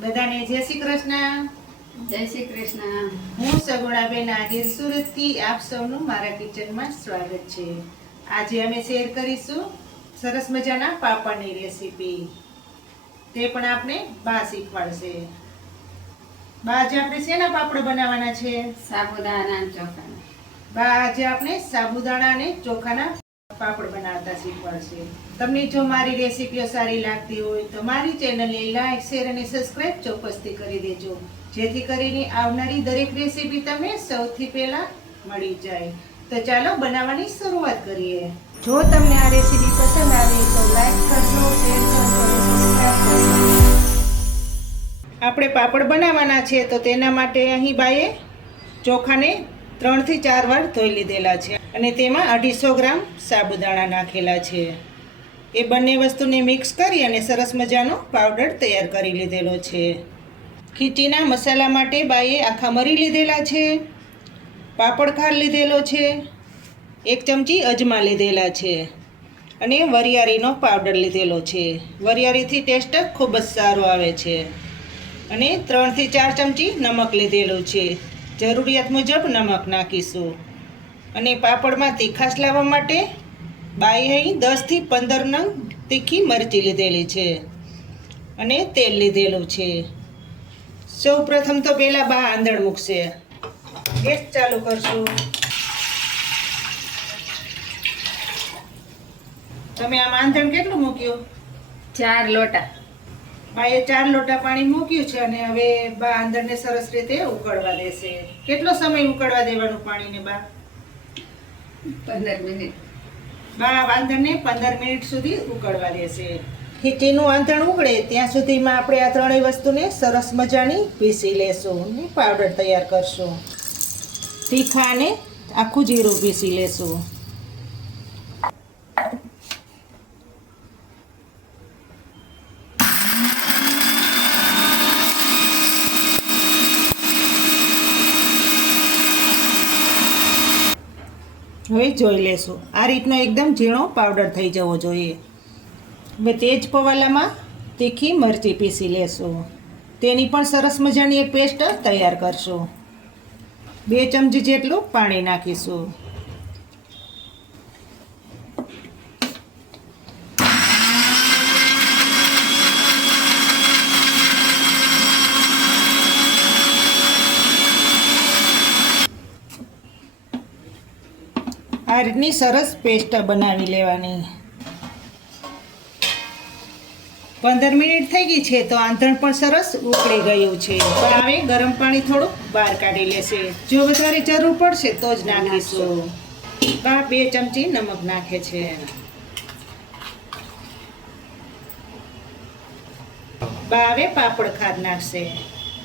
બધાને જય શ્રી કૃષ્ણ. જય શ્રી કૃષ્ણ. હું સગુણાબેન આહિર સુરતથી આપ સૌનું મારા કિચનમાં સ્વાગત છે. આજે અમે શેર કરીશું સરસ મજાના પાપડની રેસીપી. તે પણ આપણે બા શીખવાડશે. બા આજે આપણે શેના પાપડ બનાવવાના છે? સાબુદાણા ચોખા બા આજે આપણે સાબુદાણા અને ચોખાના પાપડ બનાવતા શીખવાડશે. તમને જો મારી રેસીપીઓ સારી લાગતી હોય તો મારી ચેનલને લાઇક શેર અને સબસ્ક્રાઇબ ચોક્કસથી કરી દેજો. જેથી કરીને આવનારી દરેક રેસીપી તમને સૌથી પહેલાં મળી જાય. તો ચાલો બનાવવાની શરૂઆત કરીએ. જો તમને આ રેસીપી પસંદ આવે તો લાઇક કરજો શેર આપણે પાપડ બનાવવાના છે તો તેના માટે અહીં બાએ ચોખાને ત્રણથી ચાર વાર ધોઈ લીધેલા છે. અને તેમાં અઢીસો ગ્રામ સાબુદાણા નાખેલા છે. એ બંને વસ્તુને મિક્સ કરી અને સરસ મજાનો પાવડર તૈયાર કરી લીધેલો છે. ખીચીના મસાલા માટે બાઈએ આખા મરી લીધેલા છે. પાપડ ખાર લીધેલો છે. એક ચમચી અજમા લીધેલા છે. અને વરિયાળીનો પાવડર લીધેલો છે. વરિયાળીથી ટેસ્ટ ખૂબ જ સારો આવે છે. અને ત્રણથી ચાર ચમચી નમક લીધેલું છે. જરૂરિયાત મુજબ નમક નાખીશું. અને પાપડમાં તીખાશ લાવવા માટે બાઈ અહીં દસથી પંદર નંગ તીખી મરચી લીધેલી છે અને તેલ લીધેલું છે. સૌ પ્રથમ તો પહેલાં બા આંધણ મૂકશે. ગેસ ચાલુ કરશું. તમે આમ આંધણ કેટલું મૂક્યું? ચાર લોટા. બાએ ચાર લોટા પાણી મૂક્યું છે અને હવે બા આંધણને સરસ રીતે ઉકળવા દેશે. કેટલો સમય ઉકળવા દેવાનું પાણીને બા? પંદર મિનિટ. બા આંધણને પંદર મિનિટ સુધી ઉકળવા દેશે. ખીચીનું આંતણ ઉકળે, ત્યાં સુધીમાં આપણે આ ત્રણેય વસ્તુને સરસ મજાની પીસી લેશું પાવડર તૈયાર કરશું. તીખા આખું જીરું પીસી લેશું હવે જોઈ લેશું. આ રીતનો એકદમ ઝીણો પાવડર થઈ જવો જોઈએ. હવે તે જ પવાલામાં તીખી મરચી પીસી લેશું. તેની પણ સરસ મજાની એક પેસ્ટ તૈયાર કરશું. બે ચમચી જેટલું પાણી નાખીશું. આ રીતની સરસ પેસ્ટ બનાવી લેવાની. પંદર મિનિટ થઈ ગઈ છે તો આંધણ પણ સરસ ઉકળી ગયું છે. પણ હવે ગરમ પાણી થોડુંક બહાર કાઢી લેશે. જો વધારે જરૂર પડશે તો જ નાખીશું. બા બે ચમચી નમક નાખે છે. બા હવે પાપડ ખાર નાખશે.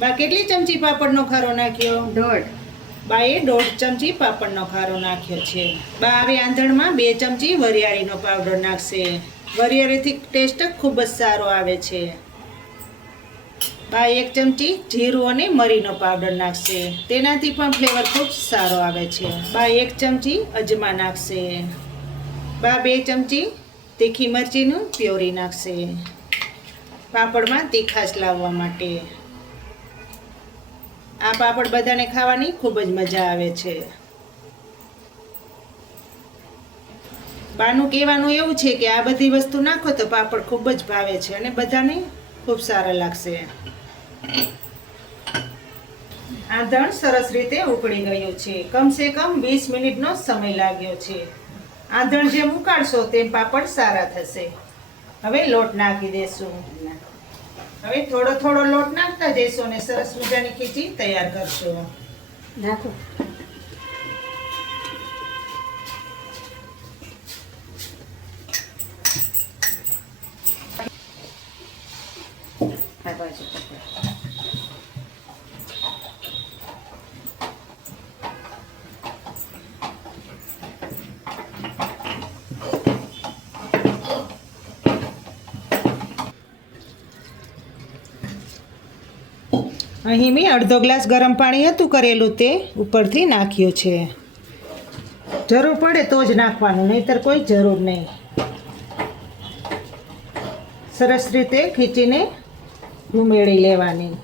બા, કેટલી ચમચી પાપડનો ખારો નાખ્યો? દોઢ. બાએ દોઢ ચમચી પાપડનો ખારો નાખ્યો છે. બા હવે આંધણમાં બે ચમચી વરિયાળીનો પાવડર નાખશે. વરિયાળીથી ટેસ્ટ ખૂબ જ સારો આવે છે. બા એક ચમચી જીરું અને મરીનો પાવડર નાખશે. તેનાથી પણ ફ્લેવર ખૂબ સારો આવે છે. બા એક ચમચી અજમા નાખશે. બા બે ચમચી તીખી મરચીનું પ્યોરી નાખશે. પાપડમાં તીખાશ લાવવા માટે. આ પાપડ બધાને ખાવાની ખૂબ જ મજા આવે છે. બાનું કહેવાનું એવું છે કે આ બધી વસ્તુ નાખો તો પાપડ ખૂબ જ ભાવે છે અને બધાને ખૂબ સારા લાગશે. આ ધણ સરસ રીતે ઉકળી ગયું છે. કમસે કમ વીસ મિનિટનો સમય લાગ્યો છે. આંધણ જેમ ઉકાળશો તેમ પાપડ સારા થશે. હવે લોટ નાખી દેશું. હવે થોડો થોડો લોટ નાખતા જઈશું અને સરસ મજાની ખીચી તૈયાર કરશું. નાખો. અહીં મેં અડધો ગ્લાસ ગરમ પાણી હતું કરેલું તે ઉપરથી નાખ્યું છે. જરૂર પડે તો જ નાખવાનું, નહીતર કોઈ જરૂર નહીં. સરસ રીતે ખીચીને ઉમેળી લેવાની.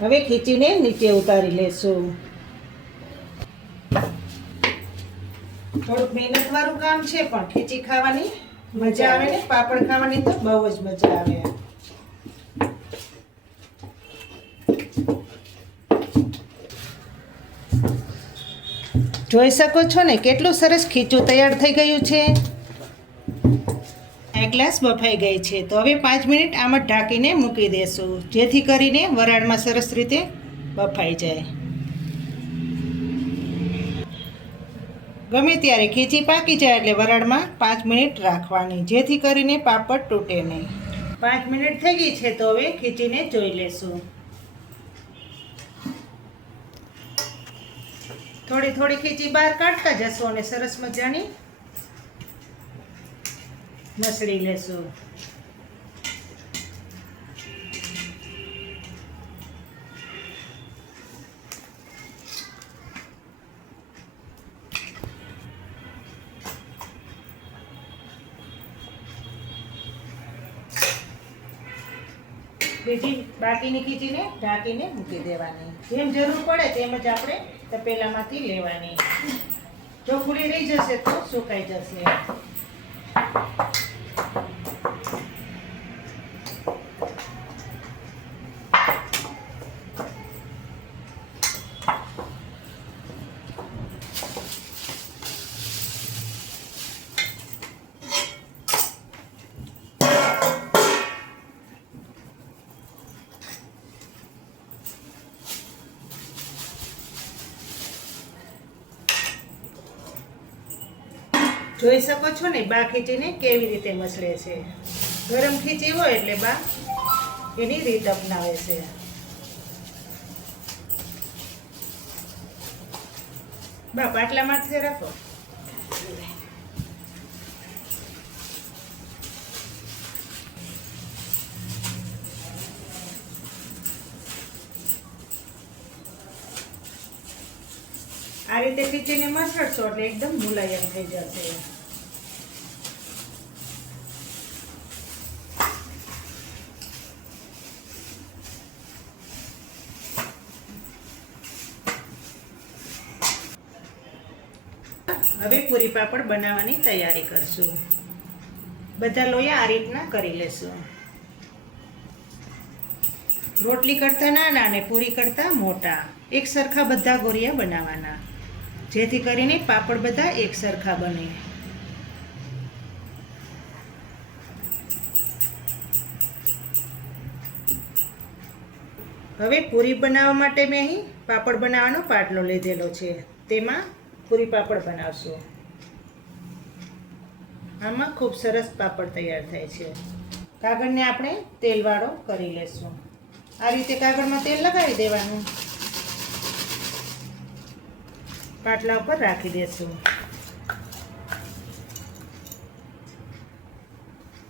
હવે ખીચીને નીચે ઉતારી લેશું. થોડુંક મહેનત વાળું કામ છે, પણ ખીચી ખાવાની મજા આવે ને? પાપડ ખાવાની તો બહુ જ મજા આવે. જોઈ શકો છો ને, કેટલું સરસ ખીચું તૈયાર થઈ ગયું છે. એક ગ્લાસ બફાઈ ગઈ છે. તો હવે પાંચ મિનિટ આમ જ ઢાંકીને મૂકી દેશું, જેથી કરીને વરાળમાં સરસ રીતે બફાઈ જાય. ગમે ત્યારે ખીચી પાકી જાય એટલે વરાળમાં પાંચ મિનિટ રાખવાની, જેથી કરીને પાપડ તૂટે નહીં. પાંચ મિનિટ થઈ ગઈ છે તો હવે ખીચીને જોઈ લેશું. થોડી થોડી ખીચી બહાર કાઢતા જશો અને સરસ મજાની મસળી લેશું. બીજી બાકીની ખીચીને ઢાંકીને મૂકી દેવાની. જેમ જરૂર પડે તેમ જ આપણે તપેલામાંથી લેવાની. જો ખુલ્લી રહી જશે તો સુકાઈ જશે. જોઈ શકો છો ને, બા ખીચીને કેવી રીતે મસળે છે. ગરમ ખીચી હોય એટલે બા એની રીત અપનાવે છે. બા, પાટલામાંથી માથે રાખો આ રીતે ખીચીને મસળશો એટલે એકદમ મુલાયમ થઈ જશે. હવે પૂરી પાપડ બનાવવાની તૈયારી કરશું. બધા લોયા આ રીતના કરી લેશું. રોટલી કરતાં નાના અને પૂરી કરતાં મોટા. એક સરખા બધા ગોરિયા બનાવવાના જેથી કરીને પાપડ બધા એક સરખા બને. હવે પૂરી બનાવવા માટે મેં અહીં પાપડ બનાવવાનો પાટલો લીધેલો છે. તેમાં પૂરી પાપડ બનાવશું. આમાં ખૂબ સરસ પાપડ તૈયાર થાય છે. કાગળને આપણે તેલવાળો કરી લેશું. આ રીતે કાગળમાં તેલ લગાવી દેવાનું. પાટલા ઉપર રાખી દેશું.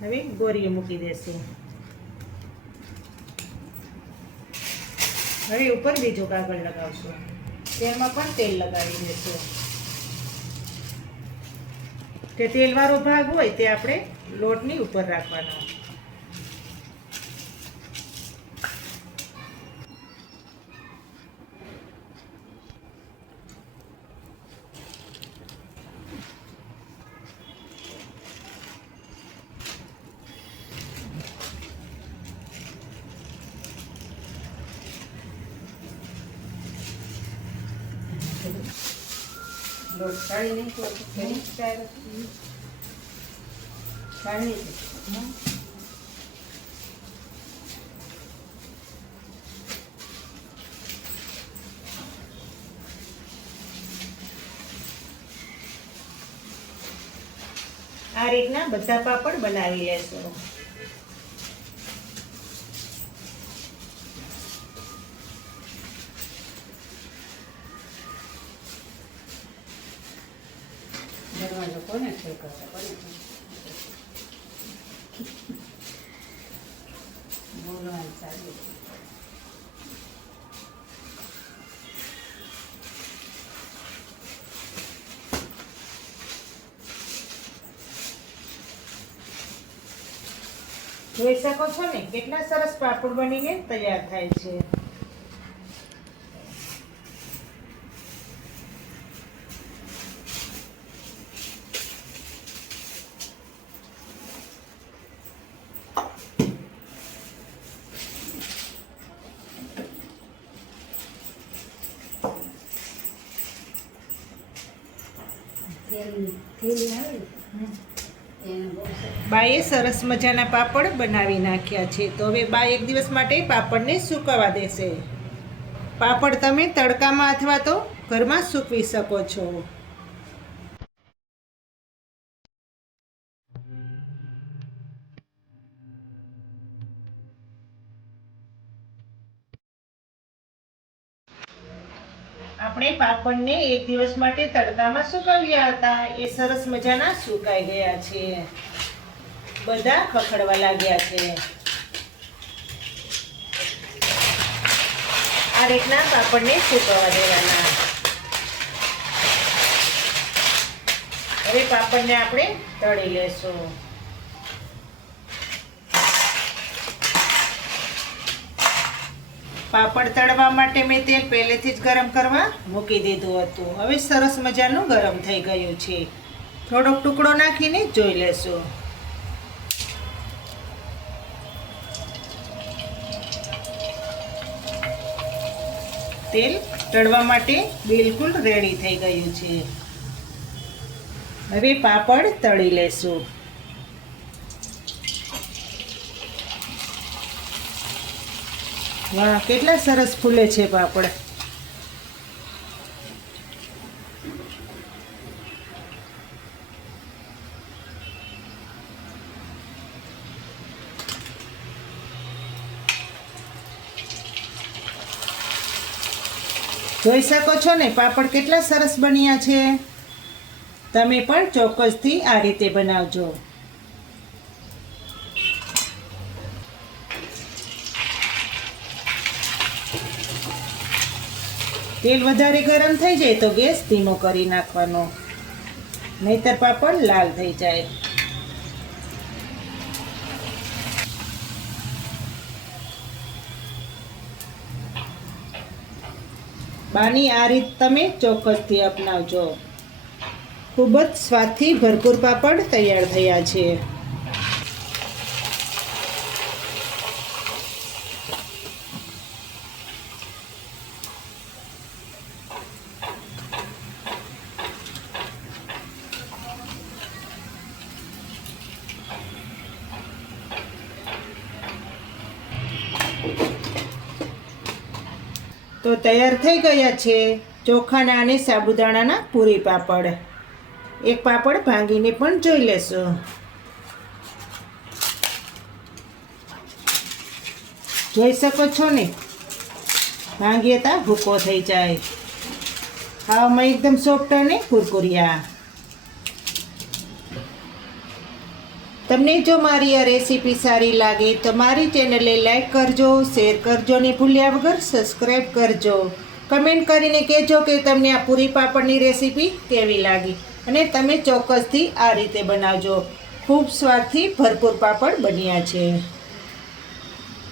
હવે ગોરીઓ મૂકી દેશું. હવે ઉપર બીજો કાગળ લગાવશું. તેમાં પણ તેલ લગાવી દેશું. તે તેલવાળો ભાગ હોય તે આપણે લોટની ઉપર રાખવાનો. લોટ કાઢી નહીં તો ઘણી ચાર કાઢી હમ. આ રીતના બધા પાપડ બનાવી લેશું જોઈ શકો છો ને? કેટલા સરસ પાપડ બનીને તૈયાર થાય છે. બાએ સરસ મજાના પાપડ બનાવી નાખ્યા છે. તો હવે બા એક દિવસ માટે પાપડને સૂકવવા દેશે. પાપડ તમે તડકામાં અથવા તો ઘરમાં સૂકવી શકો છો. આપણે પાપડને એક દિવસ માટે તડકામાં સુકવ્યા હતા. એ સરસ મજાના સુકાઈ ગયા છે. બધા ખખડવા લાગ્યા છે. આ રીતના પાપડને સુકવવા દેવાના. હવે પાપડને આપણે તળી લેશું. પાપડ તળવા માટે મેં તેલ પહેલેથી જ ગરમ કરવા મૂકી દીધું હતું. હવે સરસ મજાનું ગરમ થઈ ગયું છે. થોડોક ટુકડો નાખીને જોઈ લેશું. તેલ તળવા માટે બિલકુલ રેડી થઈ ગયું છે. હવે પાપડ તળી લેશું. વાહ, કેટલા સરસ ફૂલે છે પાપડ. જોઈ શકો છો ને, પાપડ કેટલા સરસ બન્યા છે. તમે પણ ચોક્કસથી આ રીતે બનાવજો. તેલ વધારે ગરમ થઈ જાય તો ગેસ ધીમો કરી નાખવાનો. નહીતર પાપડ લાલ થઈ જાય. બાની, આ રીત તમે ચોક્કસથી અપનાવજો. ખૂબ જ સ્વાદથી ભરપૂર પાપડ તૈયાર થયા છે. તો તૈયાર થઈ ગયા છે ચોખાના અને સાબુદાણાના પૂરી પાપડ. એક પાપડ ભાંગીને પણ જોઈ લેશો. જોઈ શકો છો ને? ભાંગીએ તા ભૂકો થઈ જાય. ખાવામાં એકદમ સોફ્ટ અને કુરકુરિયા. તમને જો મારી આ રેસીપી સારી લાગે તો મારી ચેનલને લાઈક કરજો, શેર કરજો ને ભૂલ્યા વગર સબસ્ક્રાઈબ કરજો. કમેન્ટ કરીને કહેજો કે તમને આ પૂરી પાપડની રેસીપી કેવી લાગી અને તમે ચોક્કસથી આ રીતે બનાવજો. ખૂબ સ્વાદથી ભરપૂર પાપડ બન્યા છે.